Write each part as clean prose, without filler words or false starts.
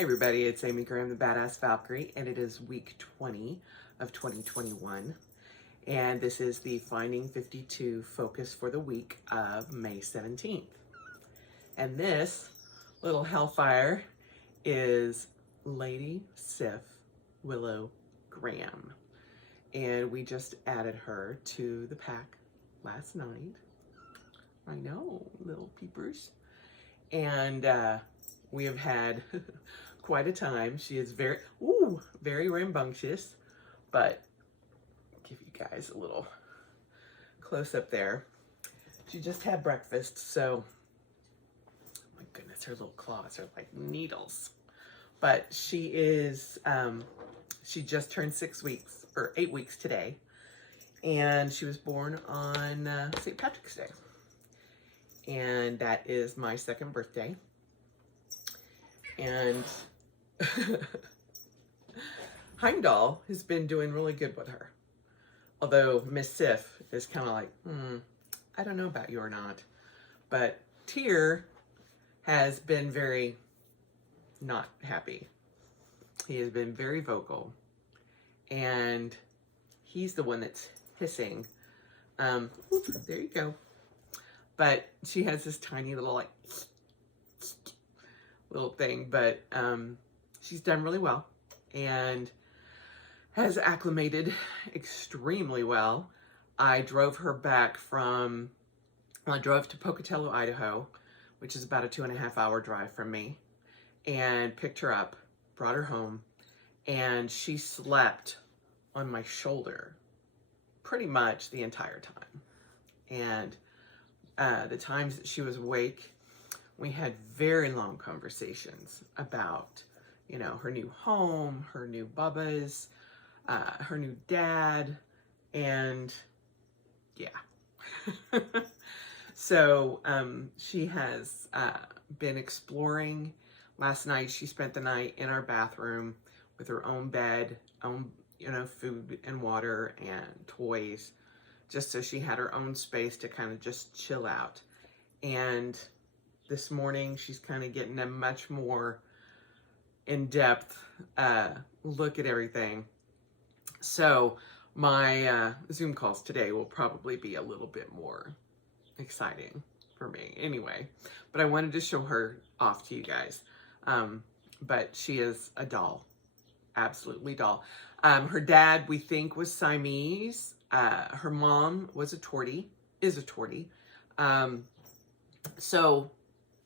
Hey everybody, it's Amy Graham, the Badass Valkyrie, and it is week 20 of 2021. And this is the Finding 52 focus for the week of May 17th. And this little hellfire is Lady Sif Willow Graham. And we just added her to the pack last night. I know, little peepers. And we have had quite a time. She is very rambunctious, but give you guys a little close up there. She just had breakfast, so my goodness, her little claws are like needles. But she is, she just turned 6 weeks, or 8 weeks today, and she was born on St. Patrick's Day. And that is my second birthday. And Heimdall has been doing really good with her. Although Miss Sif is kind of like, I don't know about you or not. But Tyr has been very not happy. He has been very vocal. And he's the one that's hissing. There you go. But she has this tiny little like little thing, but she's done really well and has acclimated extremely well. I drove her back I drove to Pocatello, Idaho, which is about a 2.5 hour drive from me, and picked her up, brought her home, and she slept on my shoulder pretty much the entire time. And the times that she was awake, we had very long conversations about, you know, her new home, her new bubbas, her new dad, and yeah. So she has been exploring. Last night she spent the night in our bathroom with her own bed, own, you know, food and water and toys, just so she had her own space to kind of just chill out. And this morning, she's kind of getting a much more in-depth look at everything. So my Zoom calls today will probably be a little bit more exciting for me anyway. But I wanted to show her off to you guys. But she is a doll, absolutely doll. Her dad, we think, was Siamese. Her mom was a tortie, is a tortie. So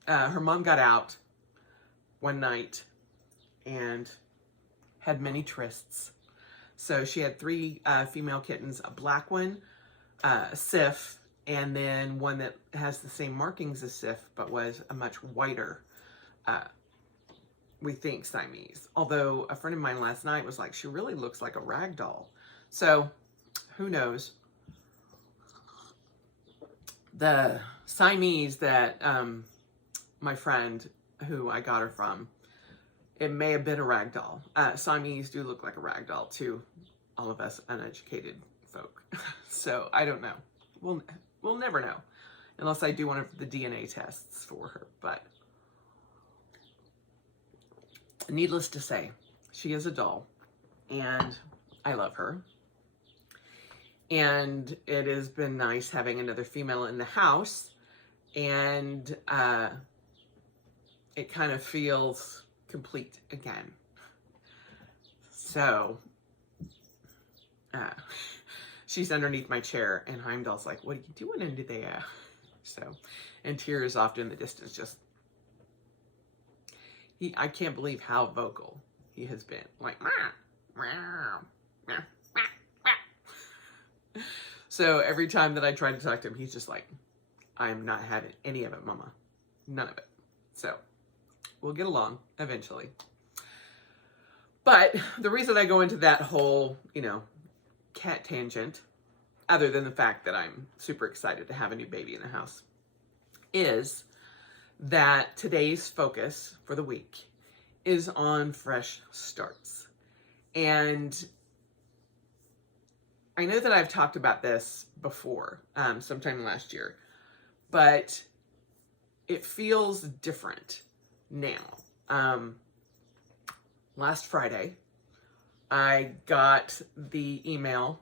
her mom got out one night and had many trysts. So she had 3 female kittens, a black one, Sif, and then one that has the same markings as Sif, but was a much whiter, we think, Siamese. Although a friend of mine last night was like, she really looks like a rag doll. So who knows? The Siamese that my friend who I got her from, it may have been a rag doll. Siamese do look like a rag doll to all of us uneducated folk. So I don't know. We'll never know unless I do one of the DNA tests for her. But needless to say, she is a doll and I love her. And it has been nice having another female in the house, and it kind of feels complete again. So she's underneath my chair, and Heimdall's like, what are you doing under there? So, and Tyr is off in the distance, just, I can't believe how vocal he has been. Like, so every time that I try to talk to him, he's just like, I'm not having any of it, mama. None of it. So we'll get along eventually. But the reason I go into that whole, you know, cat tangent, other than the fact that I'm super excited to have a new baby in the house, is that today's focus for the week is on fresh starts. And I know that I've talked about this before, sometime last year, but it feels different now. last Friday, I got the email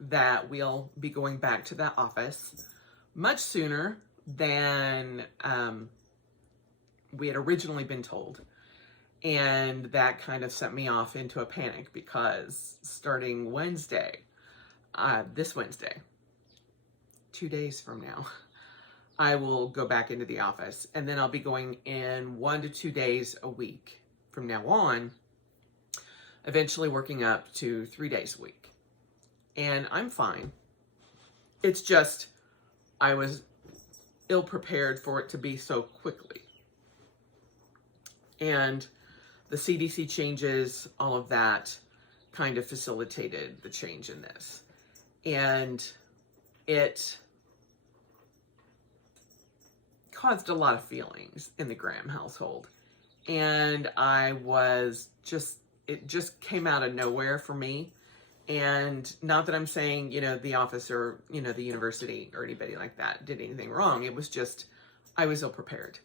that we'll be going back to that office much sooner than we had originally been told. And that kind of sent me off into a panic because starting Wednesday, this Wednesday, 2 days from now, I will go back into the office, and then I'll be going in 1 to 2 days a week from now on, eventually working up to 3 days a week. And I'm fine. It's just, I was ill prepared for it to be so quickly. And the CDC changes, all of that kind of facilitated the change in this. And it caused a lot of feelings in the Graham household. And it just came out of nowhere for me. And not that I'm saying, the office or, the university or anybody like that did anything wrong. It was just, I was ill prepared.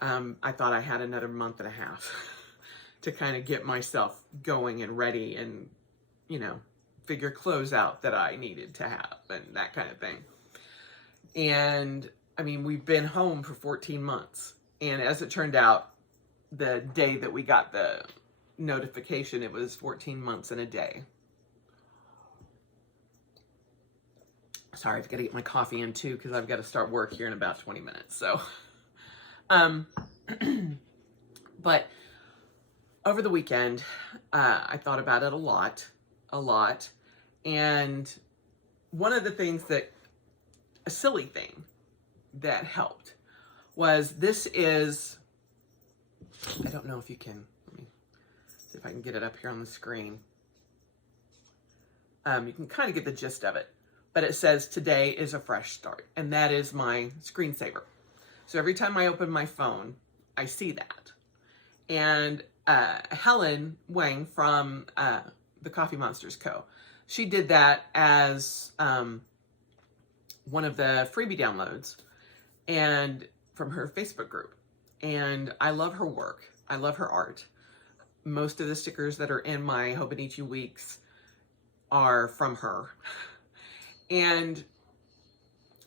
I thought I had another month and a half to kind of get myself going and ready and, figure clothes out that I needed to have and that kind of thing. And I mean, we've been home for 14 months. And as it turned out, the day that we got the notification, it was 14 months and a day. Sorry, I've got to get my coffee in too, because I've got to start work here in about 20 minutes. So, but over the weekend, I thought about it a lot. And one of the things a silly thing that helped was I don't know if you can, let me see if I can get it up here on the screen. You can kind of get the gist of it, but it says today is a fresh start, and that is my screensaver. So every time I open my phone, I see that. And Helen Wang from the Coffee Monsters Co., she did that as one of the freebie downloads and from her Facebook group. And I love her work. I love her art. Most of the stickers that are in my Hobonichi Weeks are from her. And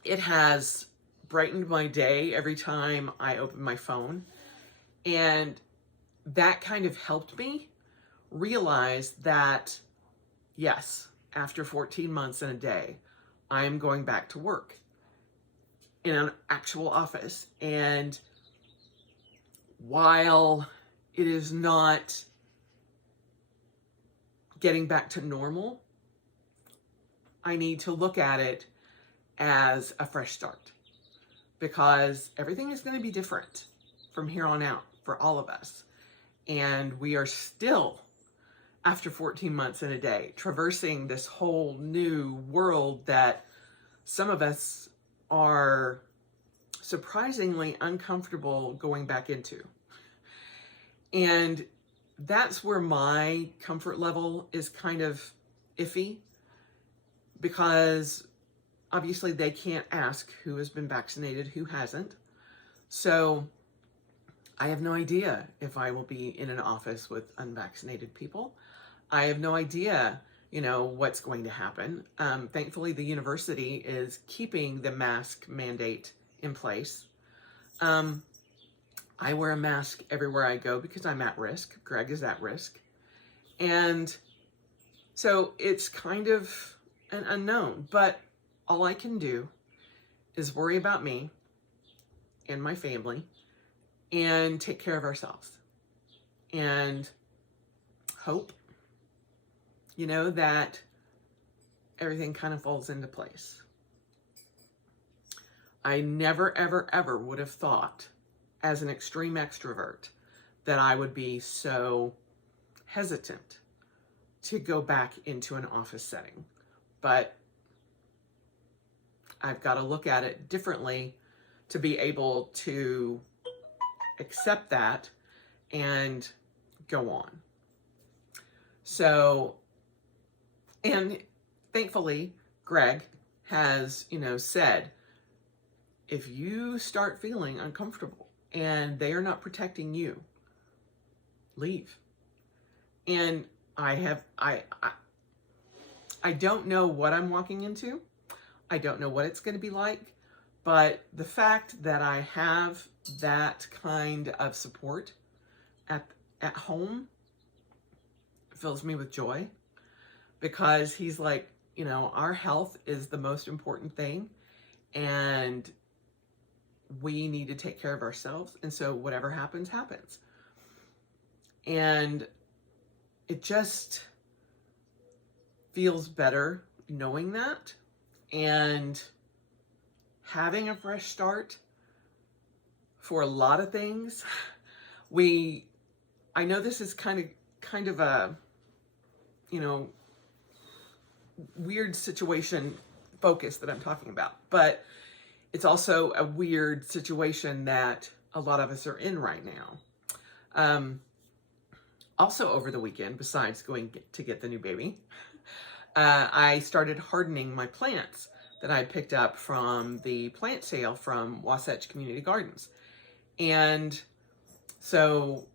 it has brightened my day every time I open my phone. And that kind of helped me realize that, yes, after 14 months and a day, I am going back to work in an actual office. And while it is not getting back to normal, I need to look at it as a fresh start, because everything is going to be different from here on out for all of us. And we are still, after 14 months and a day, traversing this whole new world that some of us are surprisingly uncomfortable going back into. And that's where my comfort level is kind of iffy, because obviously they can't ask who has been vaccinated, who hasn't. So I have no idea if I will be in an office with unvaccinated people. I have no idea, what's going to happen. Thankfully, the university is keeping the mask mandate in place. I wear a mask everywhere I go because I'm at risk. Greg is at risk. And so it's kind of an unknown, but all I can do is worry about me and my family and take care of ourselves and hope, that everything kind of falls into place. I never, ever, ever would have thought, as an extreme extrovert, that I would be so hesitant to go back into an office setting. But I've got to look at it differently to be able to accept that and go on. So, and thankfully, Greg has, said, if you start feeling uncomfortable and they are not protecting you, leave. And I don't know what I'm walking into. I don't know what it's going to be like, but the fact that I have that kind of support at home fills me with joy, because he's like, you know, our health is the most important thing, and we need to take care of ourselves. And so whatever happens, happens. And it just feels better knowing that, and having a fresh start for a lot of things. I know this is kind of a, you know, weird situation focus that I'm talking about, but it's also a weird situation that a lot of us are in right now. Also over the weekend, besides going to get the new baby, I started hardening my plants that I picked up from the plant sale from Wasatch Community Gardens. And so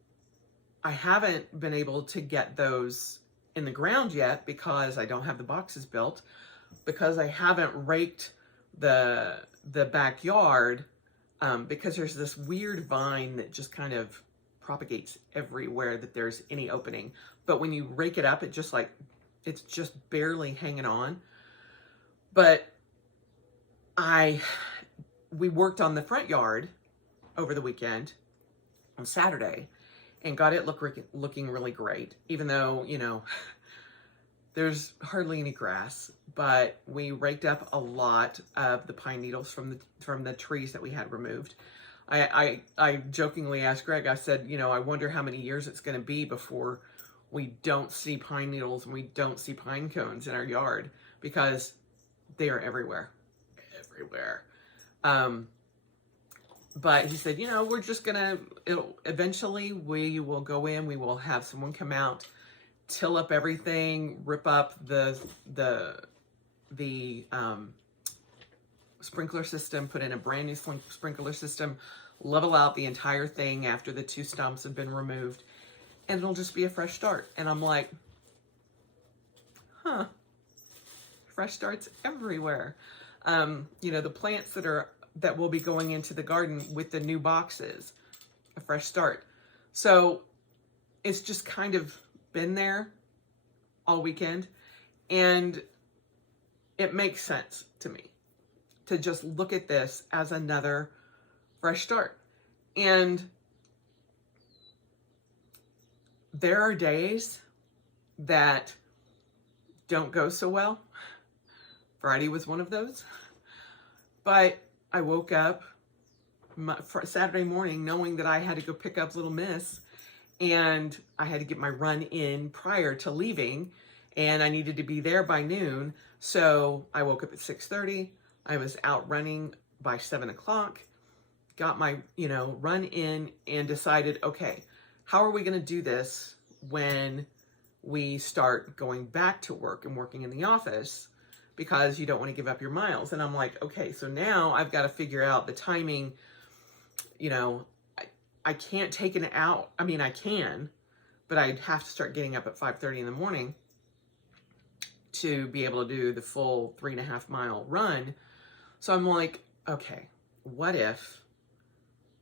I haven't been able to get those in the ground yet because I don't have the boxes built, because I haven't raked the backyard, because there's this weird vine that just kind of propagates everywhere that there's any opening. But when you rake it up, it's just barely hanging on. But we worked on the front yard over the weekend on Saturday and got it looking really great, even though, you know, there's hardly any grass. But we raked up a lot of the pine needles from the trees that we had removed. I jokingly asked Greg, I said, you know, I wonder how many years it's going to be before we don't see pine needles and we don't see pine cones in our yard, because they are everywhere. But he said, you know, we're just gonna, eventually we will go in, we will have someone come out, till up everything, rip up the sprinkler system, put in a brand new sprinkler system, level out the entire thing after the 2 stumps have been removed, and it'll just be a fresh start. And I'm like, huh, fresh starts everywhere. You know, the plants that will be going into the garden with the new boxes, a fresh start. So it's just kind of been there all weekend, and it makes sense to me to just look at this as another fresh start. And there are days that don't go so well. Friday was one of those. But I woke up Saturday morning knowing that I had to go pick up little Miss, and I had to get my run in prior to leaving, and I needed to be there by noon. So I woke up at 6:30. I was out running by 7 o'clock, got my, you know, run in, and decided, okay, how are we going to do this when we start going back to work and working in the office? Because you don't want to give up your miles. And I'm like, okay, so now I've got to figure out the timing. You know, I can't take it out. I mean, I can, but I'd have to start getting up at 5:30 in the morning to be able to do the full 3.5 mile run. So I'm like, okay, what if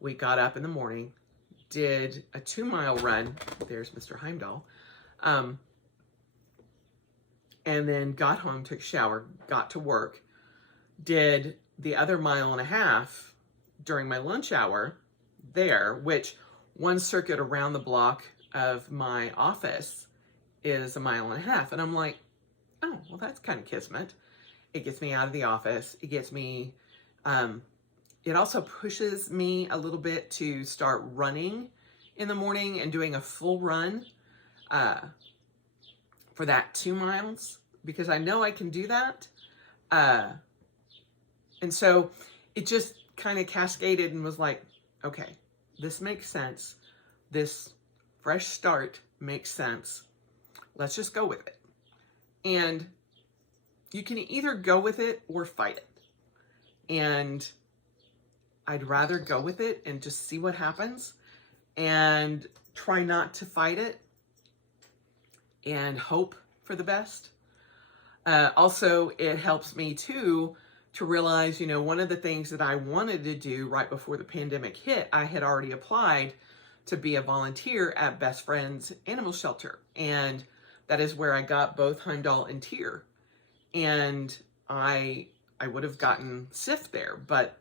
we got up in the morning, did a 2 mile run, there's Mr. Heimdahl, and then got home, took a shower, got to work, did the other 1.5 miles during my lunch hour there, which one circuit around the block of my office is 1.5 miles. And I'm like, oh, well, that's kind of kismet. It gets me out of the office. It gets me, it also pushes me a little bit to start running in the morning and doing a full run for that 2 miles, because I know I can do that. And so it just kind of cascaded and was like, okay, this makes sense. This fresh start makes sense. Let's just go with it. And you can either go with it or fight it. And I'd rather go with it and just see what happens and try not to fight it. and hope for the best. Also, it helps me too to realize, one of the things that I wanted to do right before the pandemic hit, I had already applied to be a volunteer at Best Friends Animal Shelter. And that is where I got both Heimdall and Tyr. And I would have gotten Sif there, but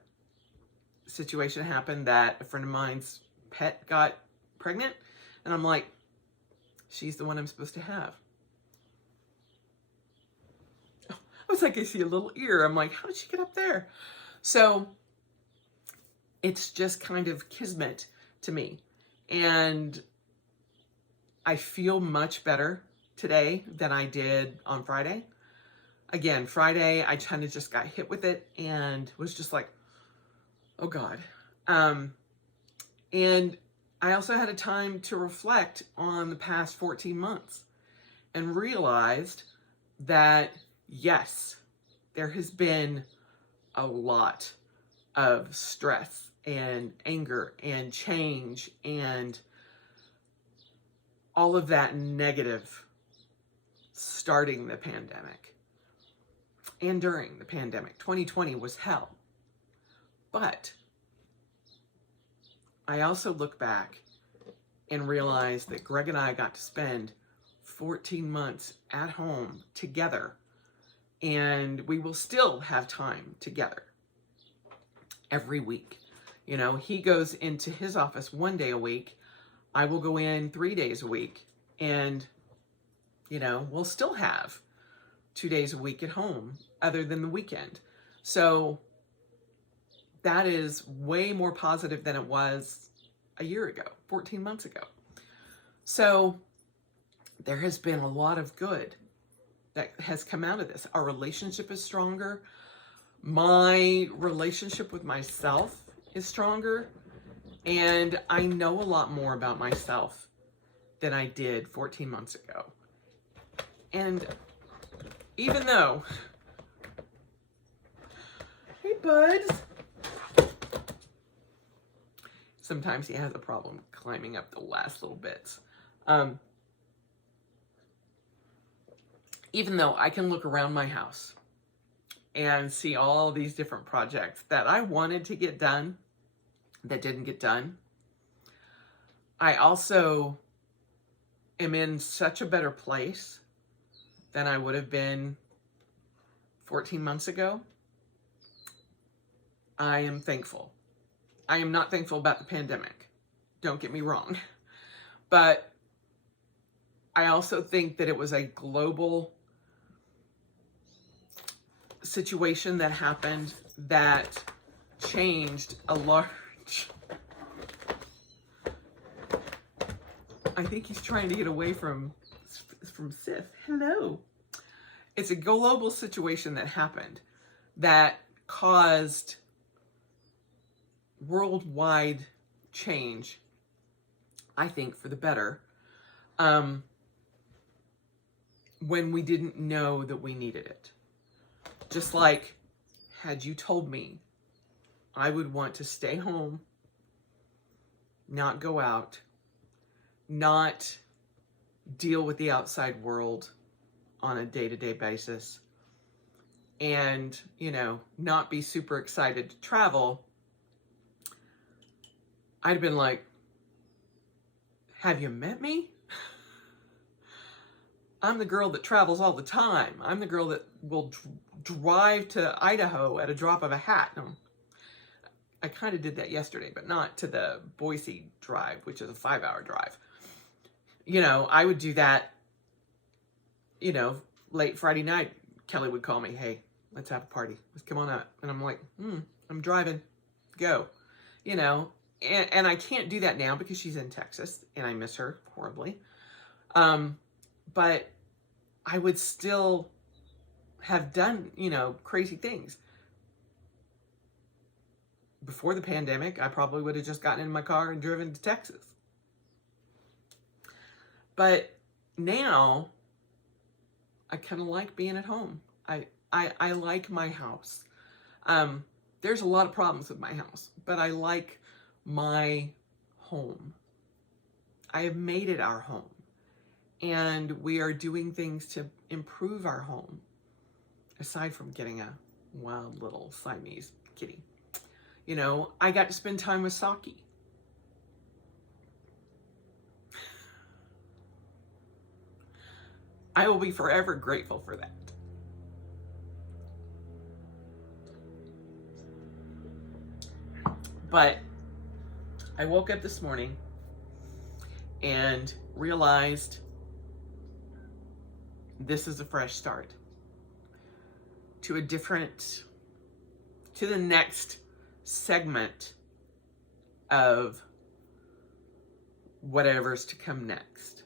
the situation happened that a friend of mine's pet got pregnant. And I'm like, she's the one I'm supposed to have. I was like, I see a little ear. I'm like, how did she get up there? So it's just kind of kismet to me. And I feel much better today than I did on Friday. Again, Friday, I kind of just got hit with it and was just like, oh God. And I also had a time to reflect on the past 14 months and realized that yes, there has been a lot of stress and anger and change and all of that negative starting the pandemic and during the pandemic. 2020 was hell. But I also look back and realize that Greg and I got to spend 14 months at home together. And we will still have time together every week. He goes into his office 1 day a week. I will go in 3 days a week. And, we'll still have 2 days a week at home other than the weekend. So that is way more positive than it was a year ago, 14 months ago. So there has been a lot of good that has come out of this. Our relationship is stronger. My relationship with myself is stronger. And I know a lot more about myself than I did 14 months ago. And even though, hey buds, sometimes he has a problem climbing up the last little bits. Even though I can look around my house and see all these different projects that I wanted to get done that didn't get done, I also am in such a better place than I would have been 14 months ago. I am thankful. I am not thankful about the pandemic. Don't get me wrong. But I also think that it was a global situation that happened that changed a large... I think he's trying to get away from Sif. Hello. It's a global situation that happened that caused worldwide change, I think, for the better, when we didn't know that we needed it. Just like, had you told me I would want to stay home, not go out, not deal with the outside world on a day-to-day basis, and, not be super excited to travel, I'd have been like, have you met me? I'm the girl that travels all the time. I'm the girl that will drive to Idaho at a drop of a hat. No, I kind of did that yesterday, but not to the Boise drive, which is a 5-hour drive. I would do that, late Friday night. Kelly would call me, hey, let's have a party. Let's come on up. And I'm like, I'm driving. Go. And I can't do that now because she's in Texas and I miss her horribly. But I would still have done, crazy things. Before the pandemic, I probably would have just gotten in my car and driven to Texas. But now, I kind of like being at home. I like my house. There's a lot of problems with my house, but I like my home. I have made it our home. And we are doing things to improve our home, aside from getting a wild little Siamese kitty. You know, I got to spend time with Saki. I will be forever grateful for that. But I woke up this morning and realized this is a fresh start to the next segment of whatever's to come next.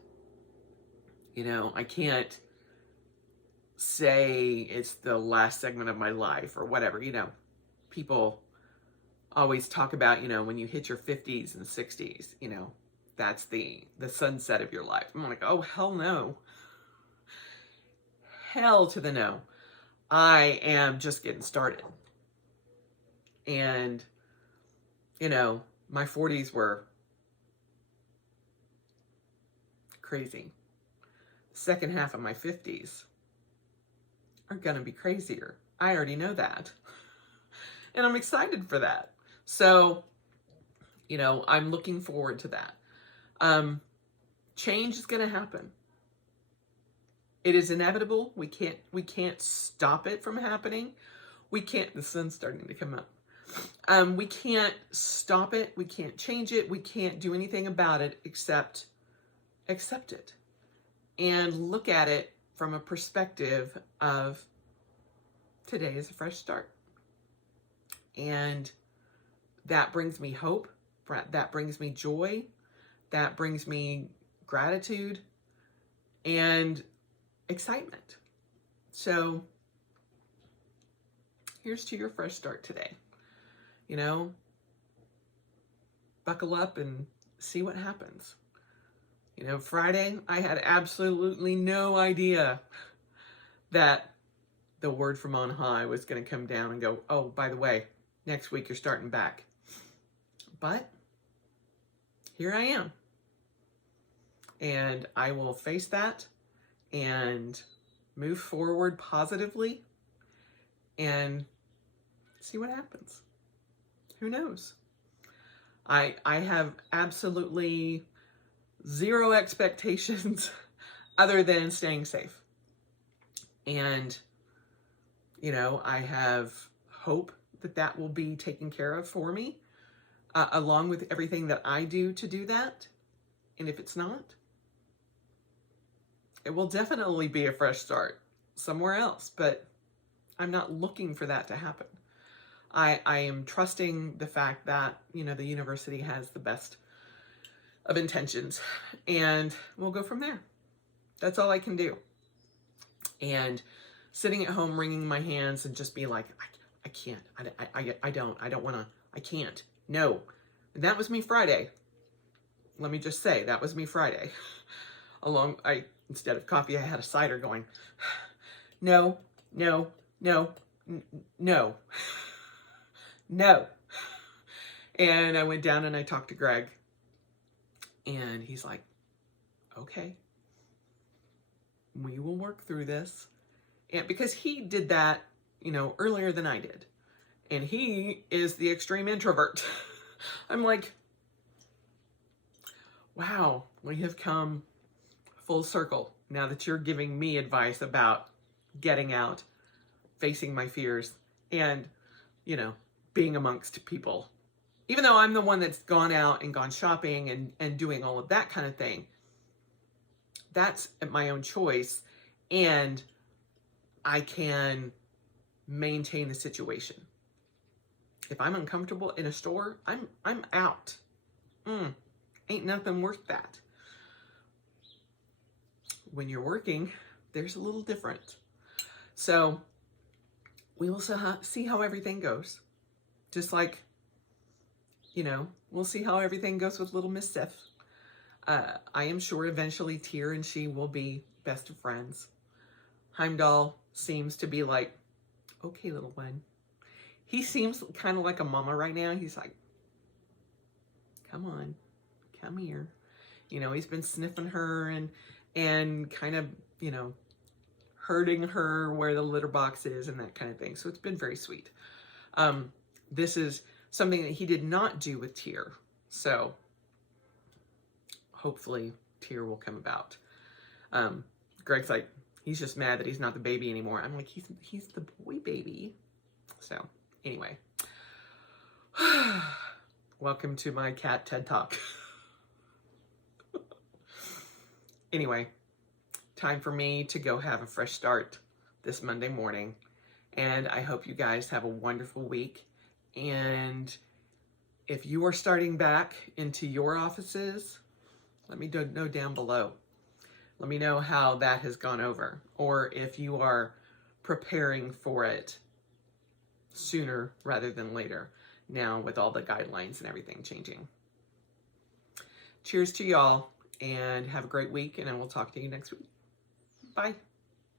You know, I can't say it's the last segment of my life or whatever. You know, people always talk about, you know, when you hit your 50s and 60s, you know, that's the sunset of your life. I'm like, oh, hell no. Hell to the no. I am just getting started. And, you know, my 40s were crazy. The second half of my 50s are going to be crazier. I already know that. And I'm excited for that. So, you know, I'm looking forward to that. Change is going to happen. It is inevitable. We can't stop it from happening. The sun's starting to come up. We can't stop it. We can't change it. We can't do anything about it except accept it and look at it from a perspective of today is a fresh start. And that brings me hope. That brings me joy. That brings me gratitude and excitement. So here's to your fresh start today. You know, buckle up and see what happens. You know, Friday, I had absolutely no idea that the word from on high was going to come down and go, oh, by the way, next week you're starting back. But here I am. And I will face that and move forward positively and see what happens. Who knows? I have absolutely zero expectations other than staying safe. And, you know, I have hope that will be taken care of for me, along with everything that I do to do that. And if it's not, it will definitely be a fresh start somewhere else, but I'm not looking for that to happen. I am trusting the fact that, you know, the university has the best of intentions, and we'll go from there. That's all I can do. And sitting at home wringing my hands and just be like, I can't, I don't want to, I can't. No. And that was me Friday. Let me just say, that was me Friday. Instead of coffee, I had a cider going, no, no, no, no, no. And I went down and I talked to Greg, and he's like, okay, we will work through this. And because he did that, you know, earlier than I did. And he is the extreme introvert. I'm like, wow, we have come full circle now that you're giving me advice about getting out, facing my fears, and, you know, being amongst people. Even though I'm the one that's gone out and gone shopping and doing all of that kind of thing, that's at my own choice, and I can maintain the situation. If I'm uncomfortable in a store, I'm out. Ain't nothing worth that. When you're working, there's a little different. So we will see how everything goes. Just like, you know, we'll see how everything goes with little Miss Sif. I am sure eventually Tyr and she will be best of friends. Heimdall seems to be like, okay, little one. He seems kind of like a mama right now. He's like, come on, come here. You know, he's been sniffing her and kind of, you know, herding her where the litter box is and that kind of thing. So it's been very sweet. This is something that he did not do with Tear. So hopefully Tear will come about. Greg's like, he's just mad that he's not the baby anymore. I'm like, he's the boy baby. So anyway, welcome to my cat TED Talk. Anyway, time for me to go have a fresh start this Monday morning. And I hope you guys have a wonderful week. And if you are starting back into your offices, let me know down below. Let me know how that has gone over, or if you are preparing for it sooner rather than later now with all the guidelines and everything changing. Cheers to y'all, and have a great week, and I will talk to you next week. Bye.